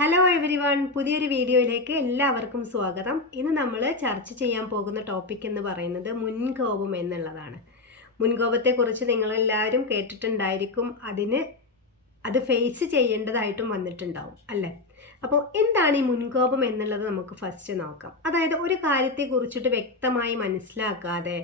Hello every one, പുതിയൊരു വീഡിയോയിലേക്ക് എല്ലാവർക്കും സ്വാഗതം. ഇന്ന് നമ്മൾ ചർച്ച ചെയ്യാൻ പോകുന്ന ടോപ്പിക് എന്ന് പറയുന്നത് മുൻകോപം എന്നുള്ളതാണ്. മുൻകോപത്തെക്കുറിച്ച് നിങ്ങളെല്ലാവരും കേട്ടിട്ടുണ്ടായിരിക്കും. അത് ഫേസ് ചെയ്യേണ്ടതായിട്ടും വന്നിട്ടുണ്ടാവും അല്ലേ? അപ്പോൾ എന്താണ് ഈ മുൻകോപം എന്നുള്ളത് നമുക്ക് ഫസ്റ്റ് നോക്കാം. അതായത് ഒരു കാര്യത്തെക്കുറിച്ചിട്ട് വ്യക്തമായി മനസ്സിലാക്കാതെ,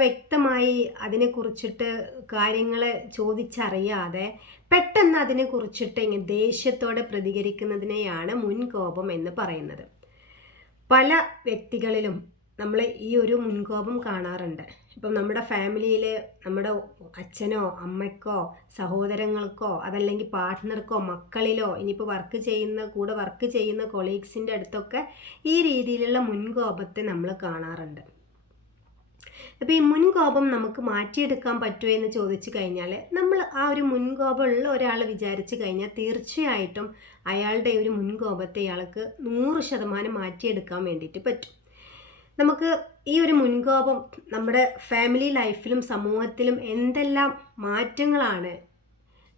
വ്യക്തമായി അതിനെക്കുറിച്ചിട്ട് കാര്യങ്ങൾ ചോദിച്ചറിയാതെ പെട്ടെന്ന് അതിനെക്കുറിച്ചിട്ട് ഇങ്ങനെ ദേഷ്യത്തോടെ പ്രതികരിക്കുന്നതിനെയാണ് മുൻകോപം എന്ന് പറയുന്നത്. പല വ്യക്തികളിലും നമ്മൾ ഈ ഒരു മുൻകോപം കാണാറുണ്ട്. ഇപ്പം നമ്മുടെ ഫാമിലിയിൽ നമ്മുടെ അച്ഛനോ അമ്മയ്ക്കോ സഹോദരങ്ങൾക്കോ അതല്ലെങ്കിൽ പാർട്ട്ണർക്കോ മക്കളിലോ ഇനിയിപ്പോൾ കൂടെ വർക്ക് ചെയ്യുന്ന കൊളീഗ്സിൻ്റെ അടുത്തൊക്കെ ഈ രീതിയിലുള്ള മുൻകോപത്തെ നമ്മൾ കാണാറുണ്ട്. അപ്പോൾ ഈ മുൻകോപം നമുക്ക് മാറ്റിയെടുക്കാൻ പറ്റുമോ എന്ന് ചോദിച്ചു കഴിഞ്ഞാൽ, നമ്മൾ ആ ഒരു മുൻകോപമുള്ള ഒരാൾ വിചാരിച്ചു കഴിഞ്ഞാൽ തീർച്ചയായിട്ടും അയാളുടെ ഒരു മുൻകോപത്തെ ഇയാൾക്ക് 100% മാറ്റിയെടുക്കാൻ വേണ്ടിയിട്ട് പറ്റും. നമുക്ക് ഈ ഒരു മുൻകോപം നമ്മുടെ ഫാമിലി ലൈഫിലും സമൂഹത്തിലും എന്തെല്ലാം മാറ്റങ്ങളാണ്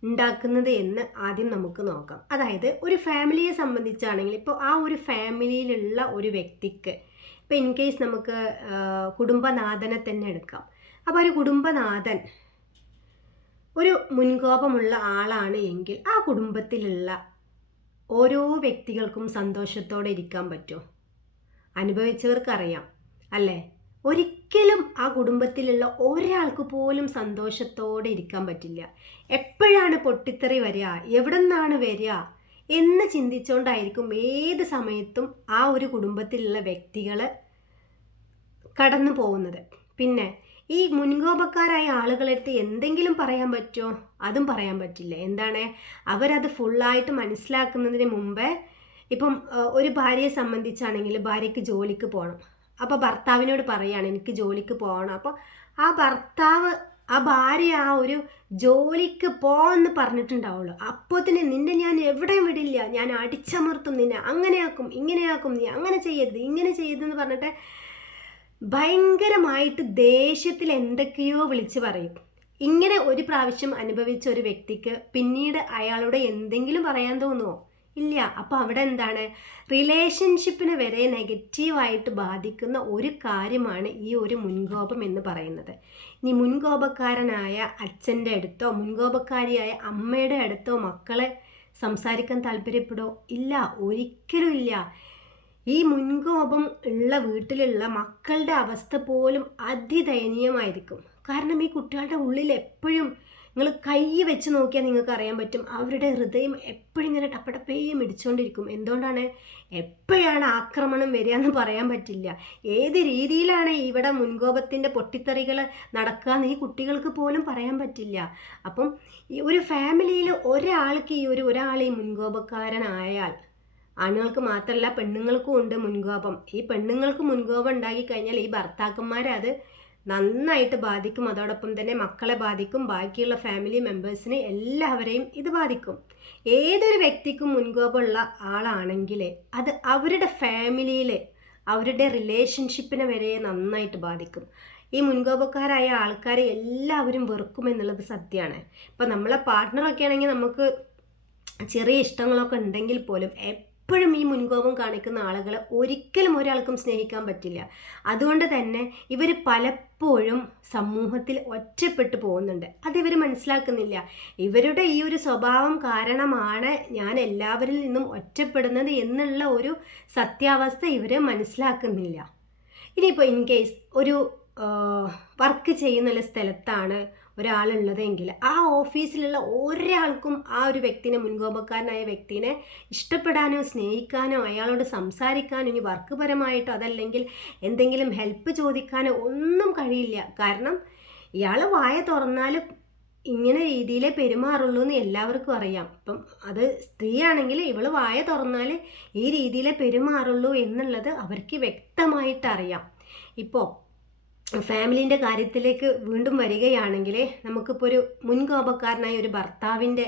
ഉണ്ടാക്കുന്നത് എന്ന് ആദ്യം നമുക്ക് നോക്കാം. അതായത് ഒരു ഫാമിലിയെ സംബന്ധിച്ചാണെങ്കിൽ, ഇപ്പോൾ ആ ഒരു ഫാമിലിയിലുള്ള ഒരു വ്യക്തിക്ക്, ഇപ്പോൾ ഇൻ കേസ് നമുക്ക് കുടുംബനാഥനെ തന്നെ എടുക്കാം. അപ്പോൾ ഒരു കുടുംബനാഥൻ ഒരു മുൻകോപമുള്ള ആളാണ് എങ്കിൽ ആ കുടുംബത്തിലുള്ള ഓരോ വ്യക്തികൾക്കും സന്തോഷത്തോടെ ഇരിക്കാൻ പറ്റുമോ? അനുഭവിച്ചവർക്കറിയാം അല്ലേ? ഒരിക്കലും ആ കുടുംബത്തിലുള്ള ഒരാൾക്ക് പോലും സന്തോഷത്തോടെ ഇരിക്കാൻ പറ്റില്ല. എപ്പോഴാണ് പൊട്ടിത്തെറി വരിക, എവിടെ നിന്നാണ് വരിക എന്ന് ചിന്തിച്ചുകൊണ്ടായിരിക്കും ഏത് സമയത്തും ആ ഒരു കുടുംബത്തിലുള്ള വ്യക്തികൾ കടന്നു പോകുന്നത്. പിന്നെ ഈ മുൻകോപക്കാരായ ആളുകളെടുത്ത് എന്തെങ്കിലും പറയാൻ പറ്റുമോ? അതും പറയാൻ പറ്റില്ല. എന്താണ്, അവരത് ഫുള്ളായിട്ട് മനസ്സിലാക്കുന്നതിന് മുമ്പേ, ഇപ്പം ഒരു ഭാര്യയെ സംബന്ധിച്ചാണെങ്കിൽ ഭാര്യയ്ക്ക് ജോലിക്ക് പോകണം. അപ്പോൾ ഭർത്താവിനോട് പറയാണ് എനിക്ക് ജോലിക്ക് പോകണം. അപ്പോൾ ആ ഭാര്യ ആ ഒരു ജോലിക്ക് പോകണമെന്ന് പറഞ്ഞിട്ടുണ്ടാവുള്ളൂ. അപ്പോൾ തന്നെ നിന്നെ ഞാൻ എവിടെയും വിടില്ല, ഞാൻ അടിച്ചമർത്തും, നിന്നെ അങ്ങനെയാക്കും ഇങ്ങനെയാക്കും, നീ അങ്ങനെ ചെയ്യരുത് ഇങ്ങനെ ചെയ്യരുതെന്ന് പറഞ്ഞിട്ട് ഭയങ്കരമായിട്ട് ദേഷ്യത്തിൽ എന്തൊക്കെയോ വിളിച്ച് പറയും. ഇങ്ങനെ ഒരു പ്രാവശ്യം അനുഭവിച്ച ഒരു വ്യക്തിക്ക് പിന്നീട് അയാളോട് എന്തെങ്കിലും പറയാൻ തോന്നുമോ? ഇല്ല. അപ്പോൾ അവിടെ എന്താണ്, റിലേഷൻഷിപ്പിനെ വരെ നെഗറ്റീവായിട്ട് ബാധിക്കുന്ന ഒരു കാര്യമാണ് ഈ ഒരു മുൻകോപം എന്ന് പറയുന്നത്. ഇനി മുൻകോപക്കാരനായ അച്ഛൻ്റെ അടുത്തോ മുൻകോപക്കാരിയായ അമ്മയുടെ അടുത്തോ മക്കളെ സംസാരിക്കാൻ താല്പര്യപ്പെടോ? ഇല്ല, ഒരിക്കലും ഇല്ല. ഈ മുൻകോപം ഉള്ള വീട്ടിലുള്ള മക്കളുടെ അവസ്ഥ പോലും അതിദയനീയമായിരിക്കും. കാരണം ഈ കുട്ടികളുടെ ഉള്ളിൽ എപ്പോഴും നിങ്ങൾ കൈ വെച്ച് നോക്കിയാൽ നിങ്ങൾക്ക് അറിയാൻ പറ്റും, അവരുടെ ഹൃദയം എപ്പോഴും ഇങ്ങനെ ടപ്പടപ്പേയും ഇടിച്ചുകൊണ്ടിരിക്കും. എന്തുകൊണ്ടാണ്? എപ്പോഴാണ് ആക്രമണം വരിക എന്ന് പറയാൻ പറ്റില്ല. ഏത് രീതിയിലാണ് ഇവിടെ മുൻകോപത്തിൻ്റെ പൊട്ടിത്തെറികൾ നടക്കുക എന്ന് ഈ കുട്ടികൾക്ക് പോലും പറയാൻ പറ്റില്ല. അപ്പം ഈ ഒരു ഫാമിലിയിൽ ഒരാൾക്ക് ഒരാൾ ഈ മുൻകോപക്കാരനായാൽ, ആണുങ്ങൾക്ക് മാത്രമല്ല പെണ്ണുങ്ങൾക്കും ഉണ്ട് മുൻകോപം. ഈ പെണ്ണുങ്ങൾക്ക് മുൻകോപം ഉണ്ടാക്കി കഴിഞ്ഞാൽ ഈ ഭർത്താക്കന്മാരെ അത് നന്നായിട്ട് ബാധിക്കും. അതോടൊപ്പം തന്നെ മക്കളെ ബാധിക്കും, ബാക്കിയുള്ള ഫാമിലി മെമ്പേഴ്സിനെ എല്ലാവരെയും ഇത് ബാധിക്കും. ഏതൊരു വ്യക്തിക്കും മുൻകോപമുള്ള ആളാണെങ്കിൽ അത് അവരുടെ ഫാമിലിയിൽ അവരുടെ റിലേഷൻഷിപ്പിനെ വരെ നന്നായിട്ട് ബാധിക്കും. ഈ മുൻകോപക്കാരായ ആൾക്കാരെ എല്ലാവരും വെറുക്കുമെന്നുള്ളത് സത്യമാണ്. ഇപ്പം നമ്മളെ പാർട്ട്ണറൊക്കെ ആണെങ്കിൽ നമുക്ക് ചെറിയ ഇഷ്ടങ്ങളൊക്കെ ഉണ്ടെങ്കിൽ പോലും എപ്പോഴും ഈ മുൻകോപം കാണിക്കുന്ന ആളുകളെ ഒരിക്കലും ഒരാൾക്കും സ്നേഹിക്കാൻ പറ്റില്ല. അതുകൊണ്ട് തന്നെ ഇവർ പലപ്പോഴും സമൂഹത്തിൽ ഒറ്റപ്പെട്ടു പോകുന്നുണ്ട്. അതിവർ മനസ്സിലാക്കുന്നില്ല. ഇവരുടെ ഈ ഒരു സ്വഭാവം കാരണമാണ് ഞാൻ എല്ലാവരിൽ നിന്നും ഒറ്റപ്പെടുന്നത് എന്നുള്ള ഒരു സത്യാവസ്ഥ ഇവർ മനസ്സിലാക്കുന്നില്ല. ഇനിയിപ്പോൾ ഇൻ കേസ് ഒരു വർക്ക് ചെയ്യുന്ന സ്ഥലത്താണ് ഒരാളുള്ളതെങ്കിൽ ആ ഓഫീസിലുള്ള ഒരാൾക്കും ആ ഒരു വ്യക്തിനെ, മുൻകോപക്കാരനായ വ്യക്തിനെ ഇഷ്ടപ്പെടാനോ സ്നേഹിക്കാനോ അയാളോട് സംസാരിക്കാനോ ഇനി വർക്ക് പരമായിട്ടോ അതല്ലെങ്കിൽ എന്തെങ്കിലും ഹെൽപ്പ് ചോദിക്കാനോ ഒന്നും കഴിയില്ല. കാരണം ഇയാൾ വായ തുറന്നാലും ഇങ്ങനെ രീതിയിലേ പെരുമാറുള്ളൂ എന്ന് എല്ലാവർക്കും അറിയാം. ഇപ്പം അത് സ്ത്രീയാണെങ്കിൽ ഇവൾ വായ തുറന്നാൽ ഈ രീതിയിലേ പെരുമാറുള്ളൂ എന്നുള്ളത് അവർക്ക് വ്യക്തമായിട്ട് അറിയാം. ഇപ്പോൾ ഫാമിലിൻ്റെ കാര്യത്തിലേക്ക് വീണ്ടും വരികയാണെങ്കിൽ, നമുക്കിപ്പോൾ ഒരു മുൻകോപക്കാരനായ ഒരു ഭർത്താവിൻ്റെ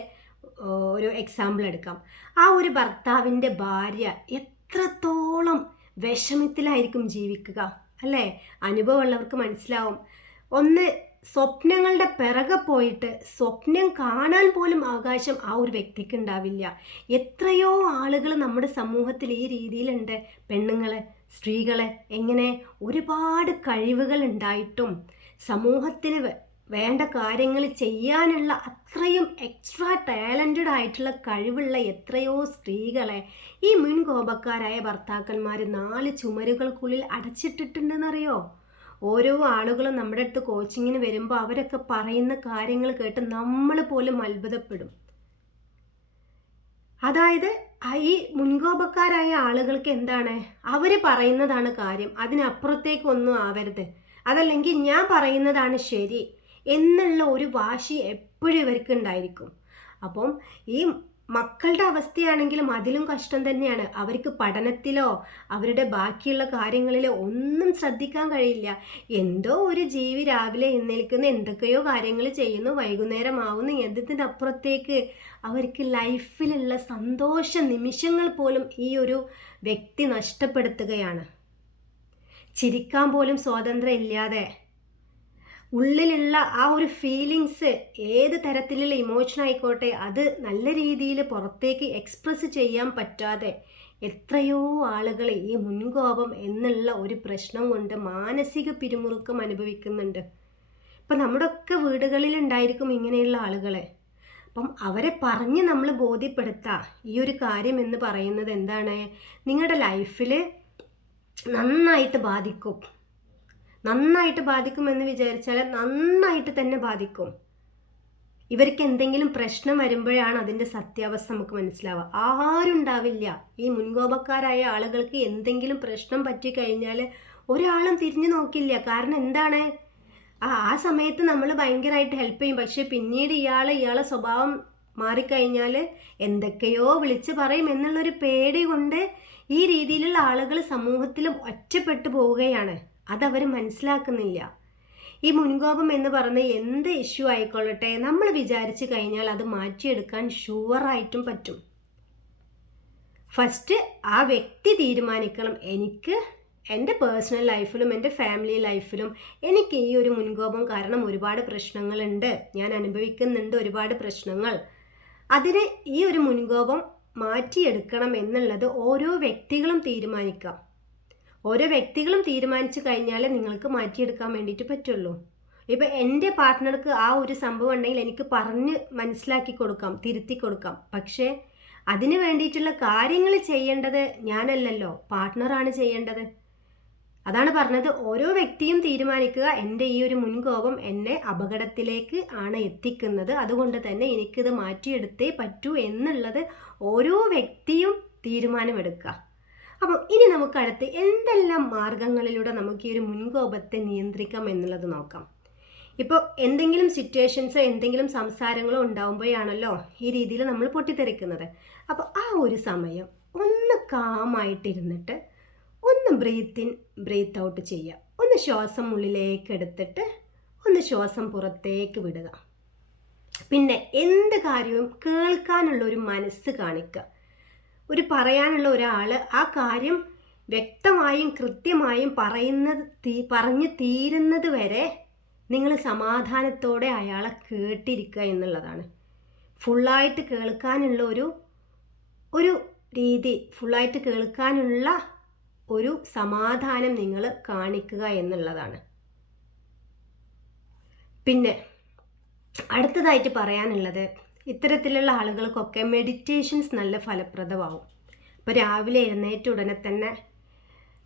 ഒരു എക്സാമ്പിൾ എടുക്കാം. ആ ഒരു ഭർത്താവിൻ്റെ ഭാര്യ എത്രത്തോളം വിഷമത്തിലായിരിക്കും ജീവിക്കുക അല്ലേ? അനുഭവമുള്ളവർക്ക് മനസ്സിലാവും. ഒന്ന് സ്വപ്നങ്ങളുടെ പിറകെ പോയിട്ട് സ്വപ്നം കാണാൻ പോലും അവകാശം ആ ഒരു വ്യക്തിക്ക് ഉണ്ടാവില്ല. എത്രയോ ആളുകൾ നമ്മുടെ സമൂഹത്തിൽ ഈ രീതിയിലുണ്ട്. പെണ്ണുങ്ങളെ, സ്ത്രീകളെ, എങ്ങനെ ഒരുപാട് കഴിവുകൾ ഉണ്ടായിട്ടും സമൂഹത്തിന് വേണ്ട കാര്യങ്ങൾ ചെയ്യാനുള്ള അത്രയും എക്സ്ട്രാ ടാലൻറ്റഡ് ആയിട്ടുള്ള കഴിവുള്ള എത്രയോ സ്ത്രീകളെ ഈ മുൻകോപക്കാരായ ഭർത്താക്കന്മാർ 4 ചുമരുകൾക്കുള്ളിൽ അടച്ചിട്ടിട്ടുണ്ടെന്നറിയോ? ഓരോ ആളുകളും നമ്മുടെ അടുത്ത് കോച്ചിങ്ങിന് വരുമ്പോൾ അവരൊക്കെ പറയുന്ന കാര്യങ്ങൾ കേട്ട് നമ്മൾ പോലും അത്ഭുതപ്പെടും. അതായത് ഈ മുൻകോപക്കാരായ ആളുകൾക്ക് എന്താണ്, അവർ പറയുന്നതാണ് കാര്യം, അതിനപ്പുറത്തേക്കൊന്നും ആവരുത്, അതല്ലെങ്കിൽ ഞാൻ പറയുന്നതാണ് ശരി എന്നുള്ള ഒരു വാശി എപ്പോഴും ഇവർക്ക് ഉണ്ടായിരിക്കും. അപ്പം ഈ മക്കളുടെ അവസ്ഥയാണെങ്കിലും അതിലും കഷ്ടം തന്നെയാണ്. അവർക്ക് പഠനത്തിലോ അവരുടെ ബാക്കിയുള്ള കാര്യങ്ങളിലോ ഒന്നും ശ്രദ്ധിക്കാൻ കഴിയില്ല. എന്തോ ഒരു ജീവി രാവിലെ എഴുന്നേൽക്കുന്ന എന്തൊക്കെയോ കാര്യങ്ങൾ ചെയ്യുന്നു, വൈകുന്നേരം ആവുന്നു, എന്നതിനപ്പുറത്തേക്ക് അവർക്ക് ലൈഫിലുള്ള സന്തോഷ നിമിഷങ്ങൾ പോലും ഈ ഒരു വ്യക്തി നഷ്ടപ്പെടുത്തുകയാണ്. ചിരിക്കാൻ പോലും സ്വാതന്ത്ര്യം ഇല്ലാതെ, ഉള്ളിലുള്ള ആ ഒരു ഫീലിങ്സ്, ഏത് തരത്തിലുള്ള ഇമോഷൻ ആയിക്കോട്ടെ, അത് നല്ല രീതിയിൽ പുറത്തേക്ക് എക്സ്പ്രസ് ചെയ്യാൻ പറ്റാതെ എത്രയോ ആളുകൾ ഈ മുൻകോപം എന്നുള്ള ഒരു പ്രശ്നം കൊണ്ട് മാനസിക പിരിമുറുക്കം അനുഭവിക്കുന്നുണ്ട്. ഇപ്പം നമ്മുടെയൊക്കെ വീടുകളിൽ ഉണ്ടായിരിക്കും ഇങ്ങനെയുള്ള ആളുകളെ. അപ്പം അവരെ പറഞ്ഞ് നമ്മൾ ബോധ്യപ്പെടുത്തുക. ഈ ഒരു കാര്യം എന്ന് പറയുന്നത് എന്താണ്, നിങ്ങളുടെ ലൈഫിൽ നന്നായിട്ട് ബാധിക്കുമെന്ന് വിചാരിച്ചാൽ നന്നായിട്ട് തന്നെ ബാധിക്കും. ഇവർക്ക് എന്തെങ്കിലും പ്രശ്നം വരുമ്പോഴാണ് അതിൻ്റെ സത്യാവസ്ഥ നമുക്ക് മനസ്സിലാവുക. ആരുണ്ടാവില്ല. ഈ മുൻകോപക്കാരായ ആളുകൾക്ക് എന്തെങ്കിലും പ്രശ്നം പറ്റിക്കഴിഞ്ഞാൽ ഒരാളും തിരിഞ്ഞു നോക്കില്ല. കാരണം എന്താണ്, ആ സമയത്ത് നമ്മൾ ഭയങ്കരമായിട്ട് ഹെൽപ്പ് ചെയ്യും. പക്ഷെ പിന്നീട് ഇയാളെ സ്വഭാവം മാറിക്കഴിഞ്ഞാൽ എന്തൊക്കെയോ വിളിച്ച് പറയും എന്നുള്ളൊരു പേടി കൊണ്ട് ഈ രീതിയിലുള്ള ആളുകൾ സമൂഹത്തിലും ഒറ്റപ്പെട്ടു പോവുകയാണ്. അതവർ മനസ്സിലാക്കുന്നില്ല. ഈ മുൻകോപം എന്ന് പറഞ്ഞ എന്ത് ഇഷ്യൂ ആയിക്കൊള്ളട്ടെ, നമ്മൾ വിചാരിച്ചു കഴിഞ്ഞാൽ അത് മാറ്റിയെടുക്കാൻ ഷുവറായിട്ടും പറ്റും. ഫസ്റ്റ് ആ വ്യക്തി തീരുമാനിക്കണം, എനിക്ക് എൻ്റെ പേഴ്സണൽ ലൈഫിലും എൻ്റെ ഫാമിലി ലൈഫിലും എനിക്ക് ഈ ഒരു മുൻകോപം കാരണം ഒരുപാട് പ്രശ്നങ്ങളുണ്ട്, ഞാൻ അനുഭവിക്കുന്നുണ്ട് ഒരുപാട് പ്രശ്നങ്ങൾ. അതിന് ഈ ഒരു മുൻകോപം മാറ്റിയെടുക്കണം എന്നുള്ളത് ഓരോ വ്യക്തികളും തീരുമാനിക്കാം. ഓരോ വ്യക്തികളും തീരുമാനിച്ചു കഴിഞ്ഞാൽ നിങ്ങൾക്ക് മാറ്റിയെടുക്കാൻ വേണ്ടിയിട്ട് പറ്റുള്ളൂ. ഇപ്പം എൻ്റെ പാർട്ട്ണർക്ക് ആ ഒരു സംഭവം ഉണ്ടെങ്കിൽ എനിക്ക് പറഞ്ഞ് മനസ്സിലാക്കി കൊടുക്കാം, തിരുത്തി കൊടുക്കാം. പക്ഷേ അതിന് വേണ്ടിയിട്ടുള്ള കാര്യങ്ങൾ ചെയ്യേണ്ടത് ഞാനല്ലല്ലോ, പാർട്ട്ണറാണ് ചെയ്യേണ്ടത്. അതാണ് പറഞ്ഞത്, ഓരോ വ്യക്തിയും തീരുമാനിക്കുക, എൻ്റെ ഈ ഒരു മുൻകോപം എന്നെ അപകടത്തിലേക്ക് ആണ് എത്തിക്കുന്നത്, അതുകൊണ്ട് തന്നെ എനിക്കിത് മാറ്റിയെടുത്തേ പറ്റൂ എന്നുള്ളത് ഓരോ വ്യക്തിയും തീരുമാനമെടുക്കുക. അപ്പോൾ ഇനി നമുക്ക് അടുത്ത് എന്തെല്ലാം മാർഗങ്ങളിലൂടെ നമുക്ക് ഈ ഒരു മുൻകോപത്തെ നിയന്ത്രിക്കാം എന്നുള്ളത് നോക്കാം. ഇപ്പോൾ എന്തെങ്കിലും സിറ്റുവേഷൻസോ എന്തെങ്കിലും സംസാരങ്ങളോ ഉണ്ടാകുമ്പോഴാണല്ലോ ഈ രീതിയിൽ നമ്മൾ പൊട്ടിത്തെറിക്കുന്നത്. അപ്പോൾ ആ ഒരു സമയം ഒന്ന് കാമായിട്ടിരുന്നിട്ട് ഒന്ന് ബ്രീത്ത് ഇൻ ബ്രീത്ത് ഔട്ട് ചെയ്യുക. ഒന്ന് ശ്വാസം ഉള്ളിലേക്ക് എടുത്തിട്ട് ഒന്ന് ശ്വാസം പുറത്തേക്ക് വിടുക. പിന്നെ എന്ത് കാര്യവും കേൾക്കാനുള്ള ഒരു മനസ്സ് കാണിക്കുക. ഒരു പറയാനുള്ള ഒരാൾ ആ കാര്യം വ്യക്തമായും കൃത്യമായും പറഞ്ഞു തീരുന്നത് വരെ നിങ്ങൾ സമാധാനത്തോടെ അയാളെ കേട്ടിരിക്കുക എന്നുള്ളതാണ്. ഫുള്ളായിട്ട് കേൾക്കാനുള്ള ഒരു രീതി, ഫുള്ളായിട്ട് കേൾക്കാനുള്ള ഒരു സമാധാനം നിങ്ങൾ കാണിക്കുക എന്നുള്ളതാണ്. പിന്നെ അടുത്തതായിട്ട് പറയാനുള്ളത്, ഇത്തരത്തിലുള്ള ആളുകൾക്കൊക്കെ മെഡിറ്റേഷൻസ് നല്ല ഫലപ്രദമാവും. ഇപ്പോൾ രാവിലെ എഴുന്നേറ്റ ഉടനെ തന്നെ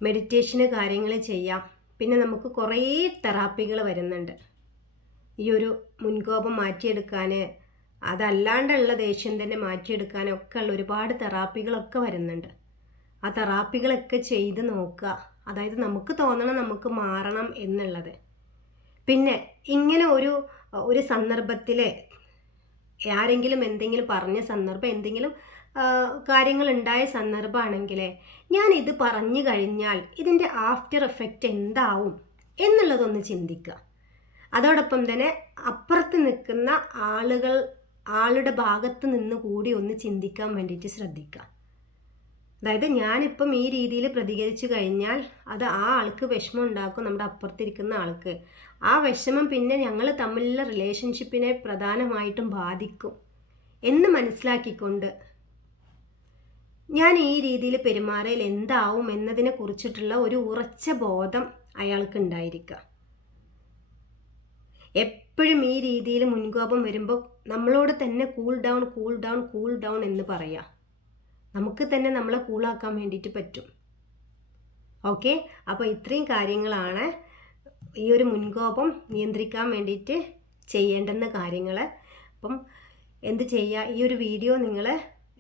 മെഡിറ്റേഷന് കാര്യങ്ങൾ ചെയ്യാം. പിന്നെ നമുക്ക് കുറേ തെറാപ്പികൾ വരുന്നുണ്ട് ഈ ഒരു മുൻകോപം മാറ്റിയെടുക്കാൻ, അതല്ലാണ്ടുള്ള ദേഷ്യം തന്നെ മാറ്റിയെടുക്കാനൊക്കെ ഉള്ള ഒരുപാട് തെറാപ്പികളൊക്കെ വരുന്നുണ്ട്. ആ തെറാപ്പികളൊക്കെ ചെയ്ത് നോക്കുക. അതായത് നമുക്ക് തോന്നണം നമുക്ക് മാറണം എന്നുള്ളത്. പിന്നെ ഇങ്ങനെ ഒരു സന്ദർഭത്തിൽ ആരെങ്കിലും എന്തെങ്കിലും പറഞ്ഞ സന്ദർഭം, എന്തെങ്കിലും കാര്യങ്ങൾ ഉണ്ടായ സന്ദർഭമാണെങ്കിൽ ഞാനിത് പറഞ്ഞു കഴിഞ്ഞാൽ ഇതിൻ്റെ ആഫ്റ്റർ എഫക്റ്റ് എന്താവും എന്നുള്ളതൊന്ന് ചിന്തിക്കുക. അതോടൊപ്പം തന്നെ അപ്പുറത്ത് നിൽക്കുന്ന ആളുടെ ഭാഗത്ത് നിന്ന് കൂടി ഒന്ന് ചിന്തിക്കാൻ വേണ്ടിയിട്ട് ശ്രദ്ധിക്കുക. അതായത് ഞാനിപ്പം ഈ രീതിയിൽ പ്രതികരിച്ചു കഴിഞ്ഞാൽ അത് ആ ആൾക്ക് വിഷമം ഉണ്ടാക്കും, നമ്മുടെ അപ്പുറത്തിരിക്കുന്ന ആൾക്ക്. ആ വിഷമം പിന്നെ ഞങ്ങൾ തമ്മിലുള്ള റിലേഷൻഷിപ്പിനെ പ്രധാനമായിട്ടും ബാധിക്കും എന്ന് മനസ്സിലാക്കിക്കൊണ്ട് ഞാൻ ഈ രീതിയിൽ പെരുമാറിയാൽ എന്താവും എന്നതിനെ കുറിച്ചിട്ടുള്ള ഒരു ഉറച്ച ബോധം അയാൾക്ക് ഉണ്ടായിരിക്കുക. എപ്പോഴും ഈ രീതിയിൽ മുൻകോപം വരുമ്പോൾ നമ്മളോട് തന്നെ cool down cool down cool down എന്ന് പറയാം. നമുക്ക് തന്നെ നമ്മളെ കൂളാക്കാൻ വേണ്ടിയിട്ട് പറ്റും. ഓക്കെ, അപ്പോൾ ഇത്രയും കാര്യങ്ങളാണ് ഈ ഒരു മുൻകോപം നിയന്ത്രിക്കാൻ വേണ്ടിയിട്ട് ചെയ്യേണ്ടുന്ന കാര്യങ്ങൾ. അപ്പം എന്ത് ചെയ്യുക, ഈ ഒരു വീഡിയോ നിങ്ങൾ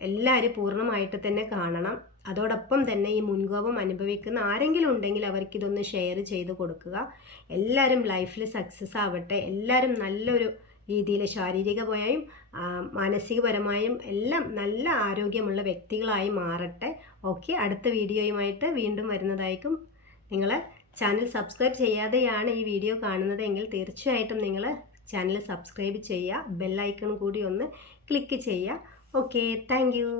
എല്ലാവരും പൂർണ്ണമായിട്ട് തന്നെ കാണണം. അതോടൊപ്പം തന്നെ ഈ മുൻകോപം അനുഭവിക്കുന്ന ആരെങ്കിലും ഉണ്ടെങ്കിൽ അവർക്കിതൊന്ന് ഷെയർ ചെയ്ത് കൊടുക്കുക. എല്ലാവരും ലൈഫിൽ സക്സസ് ആവട്ടെ. എല്ലാവരും നല്ലൊരു രീതിയിൽ ശാരീരികമായും മാനസികപരമായും എല്ലാം നല്ല ആരോഗ്യമുള്ള വ്യക്തികളായി മാറട്ടെ. ഓക്കെ, അടുത്ത വീഡിയോയുമായിട്ട് വീണ്ടും വരുന്നതായിരിക്കും. നിങ്ങൾ ചാനൽ സബ്സ്ക്രൈബ് ചെയ്യാതെയാണ് ഈ വീഡിയോ കാണുന്നതെങ്കിൽ തീർച്ചയായിട്ടും നിങ്ങൾ ചാനൽ സബ്സ്ക്രൈബ് ചെയ്യുക. ബെല്ലൈക്കൺ കൂടി ഒന്ന് ക്ലിക്ക് ചെയ്യുക. Okay, thank you.